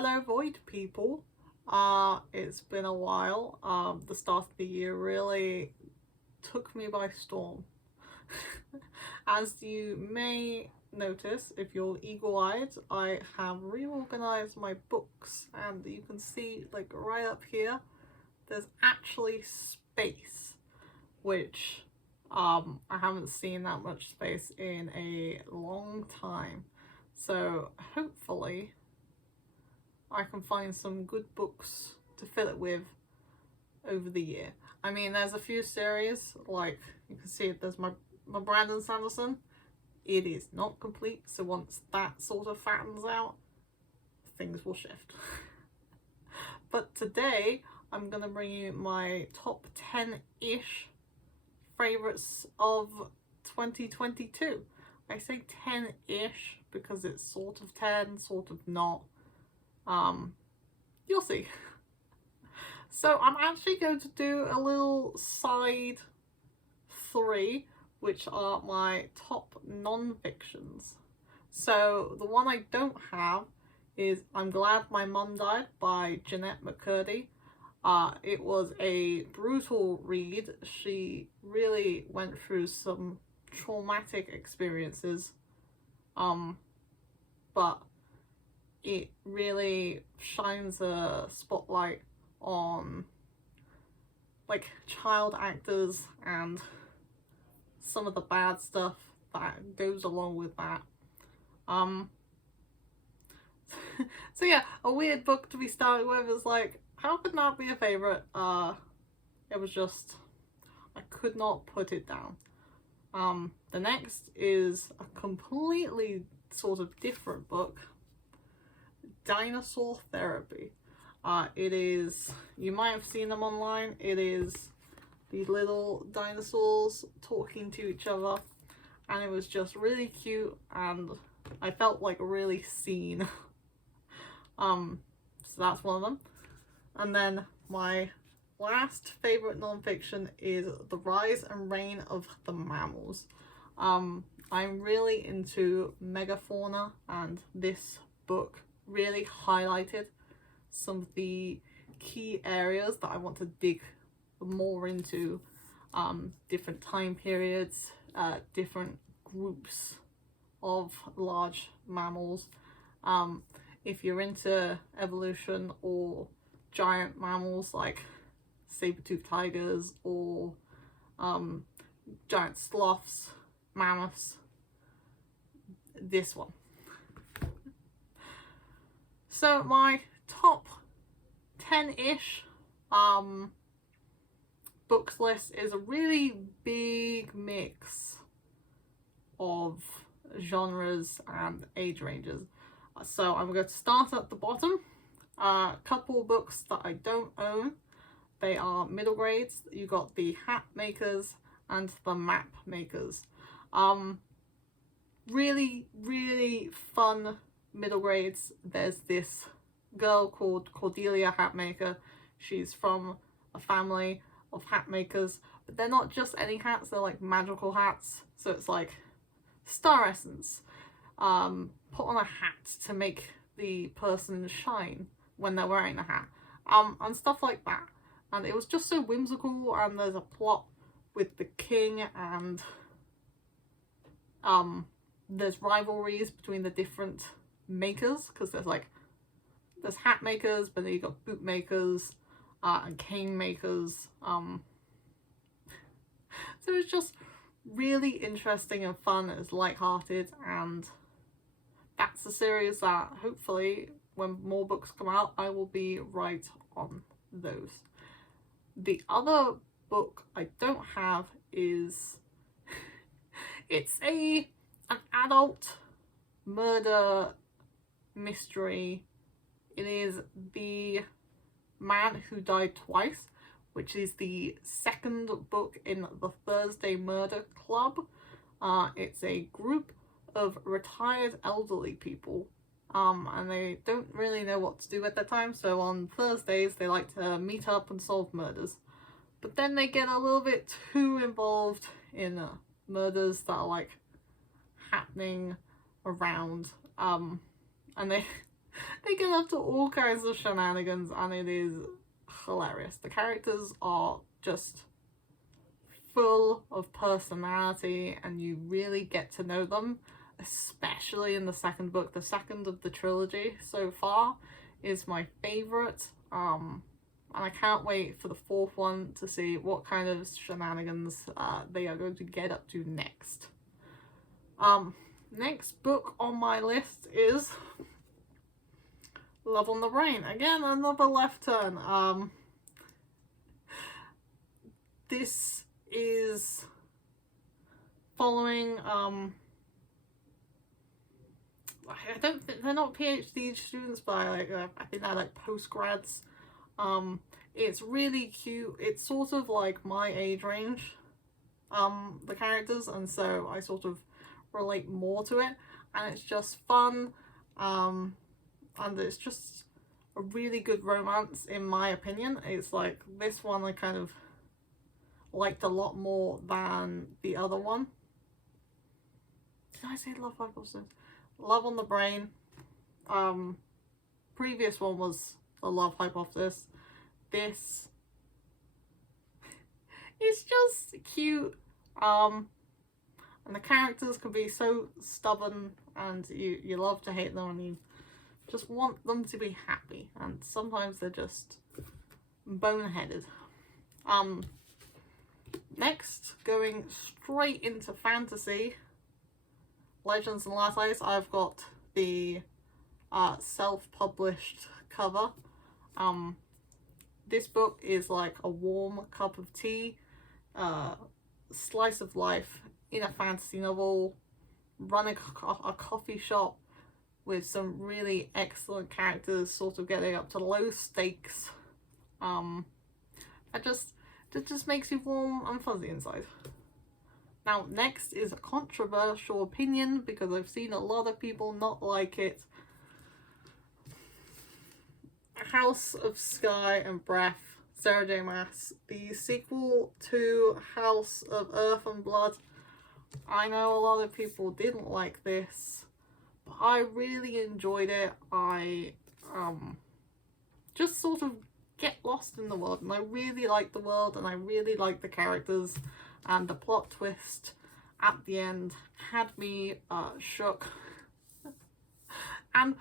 Hello Void people. It's been a while. The start of the year really took me by storm. As you may notice, if you're eagle-eyed, I have reorganized my books, and you can see, like, right up here, there's actually space, which I haven't seen that much space in a long time. So hopefully I can find some good books to fill it with over the year. I mean, there's a few series, like you can see there's my Brandon Sanderson. It is not complete, so once that sort of fattens out, things will shift. But today, I'm going to bring you my top 10-ish favourites of 2022. I say 10-ish because it's sort of 10, sort of not. You'll see. So I'm actually going to do a little side 3, which are my top non-fictions. So the one I don't have is I'm Glad My Mum Died by Jennette McCurdy. It was a brutal read. She really went through some traumatic experiences, but it really shines a spotlight on like child actors and some of the bad stuff that goes along with that. So yeah, a weird book to be started with is like, how could that be a favourite? It was just, I could not put it down. The next is a completely sort of different book, Dinosaur Therapy. It is, you might have seen them online, it is these little dinosaurs talking to each other, and it was just really cute, and I felt like really seen. So that's one of them. And then my last favourite non-fiction is The Rise and Reign of the Mammals. I'm really into megafauna, and this book really highlighted some of the key areas that I want to dig more into, different time periods, different groups of large mammals. If you're into evolution or giant mammals like saber-toothed tigers or giant sloths, mammoths, this one. So my top 10-ish books list is a really big mix of genres and age ranges. So I'm going to start at the bottom. A couple books that I don't own. They are middle grades. You got the Hat Makers and the Map Makers. Really, really fun middle grades. There's this girl called Cordelia Hatmaker. She's from a family of hat makers, but they're not just any hats, they're like magical hats. So it's like star essence, put on a hat to make the person shine when they're wearing the hat, and stuff like that. And it was just so whimsical, and there's a plot with the king, and there's rivalries between the different makers, because there's hat makers, but then you got boot makers, and cane makers. So it's just really interesting and fun. It's light-hearted, and that's a series that hopefully when more books come out I will be right on those. The other book I don't have is it's an adult murder mystery. It is The Man Who Died Twice, which is the second book in the Thursday Murder Club. It's a group of retired elderly people, and they don't really know what to do at their time, so on Thursdays they like to meet up and solve murders. But then they get a little bit too involved in murders that are like happening around, and They get up to all kinds of shenanigans and it is hilarious. The characters are just full of personality and you really get to know them, especially in the second book. The second of the trilogy so far is my favourite, and I can't wait for the fourth one to see what kind of shenanigans they are going to get up to next. Next book on my list is Love on the Brain. Again, another left turn. This is following I don't think they're not PhD students, but I think they're like postgrads. It's really cute. It's sort of like my age range, the characters, and so I sort of relate more to it, and it's just fun, and it's just a really good romance in my opinion. It's like this one I kind of liked a lot more than the other one. Did I say Love Hypothesis? Love on the Brain. Previous one was The Love Hypothesis. This is just cute. And the characters can be so stubborn and you love to hate them and you just want them to be happy. And sometimes they're just boneheaded. Next, going straight into fantasy, Legends and Lattes. I've got the self-published cover. This book is like a warm cup of tea, slice of life in a fantasy novel, running a coffee shop with some really excellent characters, sort of getting up to low stakes. It just makes you warm and fuzzy inside. Now, next is a controversial opinion because I've seen a lot of people not like it. House of Sky and Breath, Sarah J Maas, the sequel to House of Earth and Blood. I know a lot of people didn't like this, but I really enjoyed it. I just sort of get lost in the world, and I really like the world and I really like the characters, and the plot twist at the end had me shook. And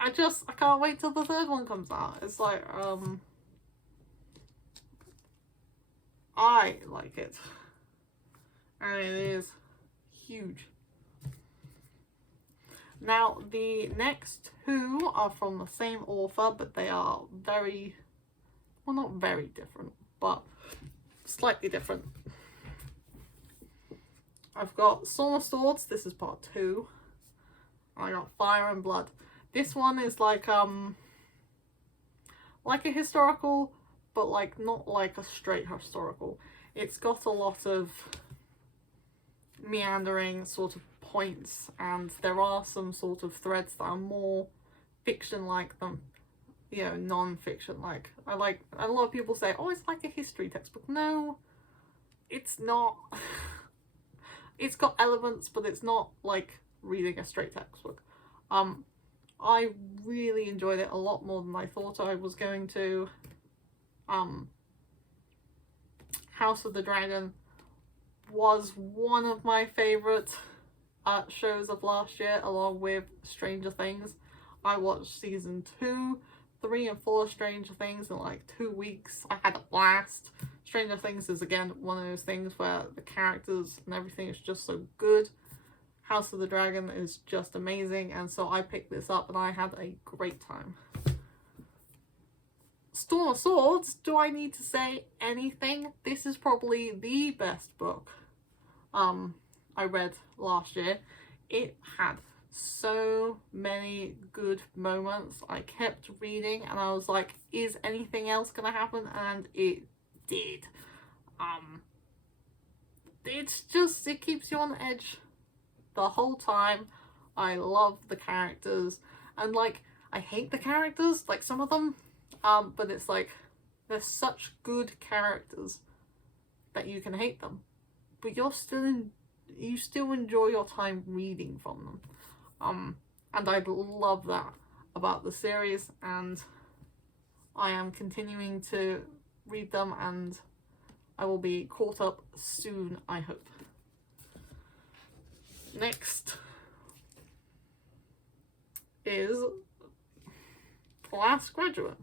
I can't wait till the third one comes out. It's like I like it and it is huge. Now the next two are from the same author, but they are very, well, not very different, but slightly different. I've got Song of Swords, this is part 2. I got Fire and Blood. This one is like a historical, but like not like a straight historical. It's got a lot of meandering sort of points, and there are some sort of threads that are more fiction-like than, you know, non-fiction. Like, a lot of people say, oh, it's like a history textbook. No, it's not. It's got elements, but it's not like reading a straight textbook. I really enjoyed it a lot more than I thought I was going to. House of the Dragon was one of my favourite shows of last year, along with Stranger Things. I watched season 2, 3 and 4 Stranger Things in like 2 weeks. I had a blast. Stranger Things is again one of those things where the characters and everything is just so good. House of the Dragon is just amazing, and so I picked this up and I had a great time. Storm of Swords, do I need to say anything? This is probably the best book I read last year. It had so many good moments. I kept reading and I was like, is anything else gonna happen? And it did. It's just, it keeps you on edge the whole time. I love the characters, and like, I hate the characters, like some of them, but it's like, they're such good characters that you can hate them, but you still enjoy your time reading from them. And I love that about the series, and I am continuing to read them, and I will be caught up soon, I hope. Next is The Last Graduate.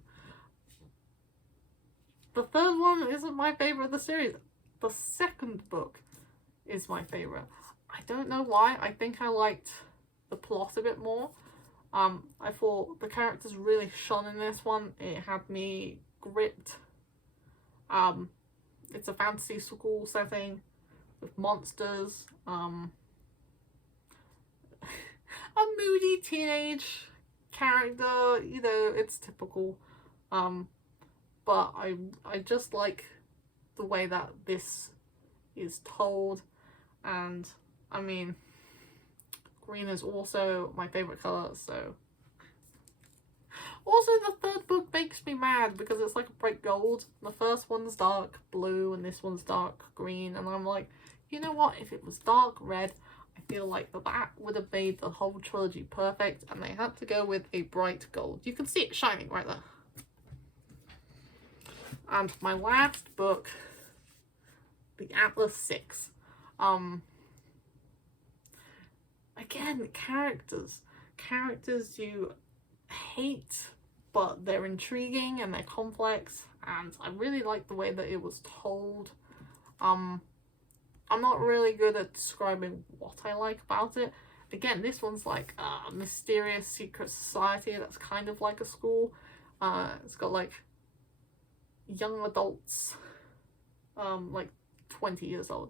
The third one isn't my favourite of the series. The second book is my favourite. I don't know why. I think I liked the plot a bit more. I thought the characters really shone in this one. It had me gripped. It's a fantasy school setting with monsters. A moody teenage character, you know, it's typical. But I just like the way that this is told, and I mean, green is also my favourite colour, so. Also, the third book makes me mad because it's like a bright gold. The first one's dark blue and this one's dark green, and I'm like, you know what, if it was dark red, I feel like that would have made the whole trilogy perfect, and they had to go with a bright gold. You can see it shining right there. And my last book, The Atlas Six. Again, characters you hate, but they're intriguing and they're complex, and I really like the way that it was told. I'm not really good at describing what I like about it. Again, this one's like a mysterious secret society that's kind of like a school. It's got like young adults, like 20 years old,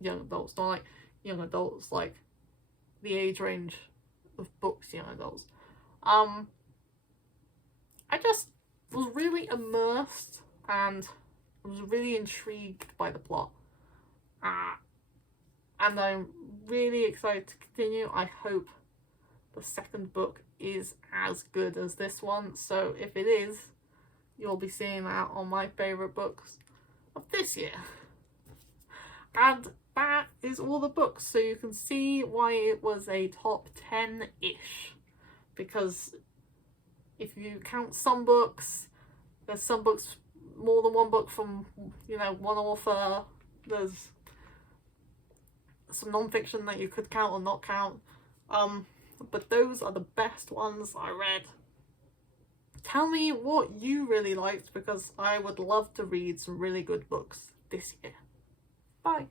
young adults, not like young adults like the age range of books young adults. I just was really immersed and was really intrigued by the plot. And I'm really excited to continue. I hope the second book is as good as this one. So if it is, you'll be seeing that on my favourite books of this year. And that is all the books. So you can see why it was a top 10-ish. Because if you count some books, there's some books, more than one book from, you know, one author. There's some non-fiction that you could count or not count. But those are the best ones I read. Tell me what you really liked, because I would love to read some really good books this year. Bye.